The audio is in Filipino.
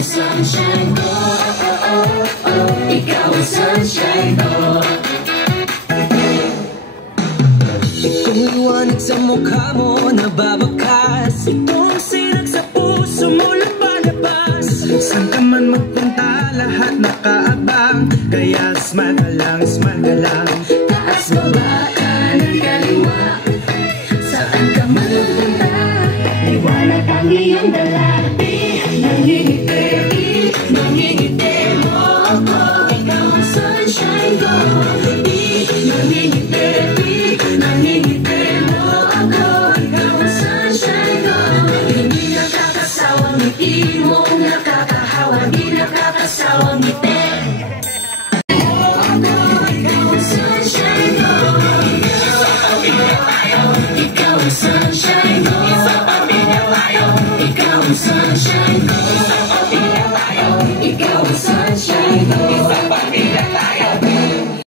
ang sunshine ko. Ikaw ang sunshine ko. Itong liwanag sa mukha mo nababakas, itong sinag sa puso mo lumalabas. Saan ka man magpunta lahat nakaabang, kaya smile ka lang. Taas baba kanan kaliwa, saan ka man magpunta, liwanag ang iyong dala. Nangingiti mo ako, ikaw ang sunshine ko. Nangingiti mo ako, ikaw ang sunshine ko. Hindi nakakasawang ngiti mo, nakakahawa, di nakakasawang ngiti. Sunshine ko, sa pamilya tayo. Ikaw ang sunshine ko, sa pamilya tayo. Ikaw ang sunshine ko.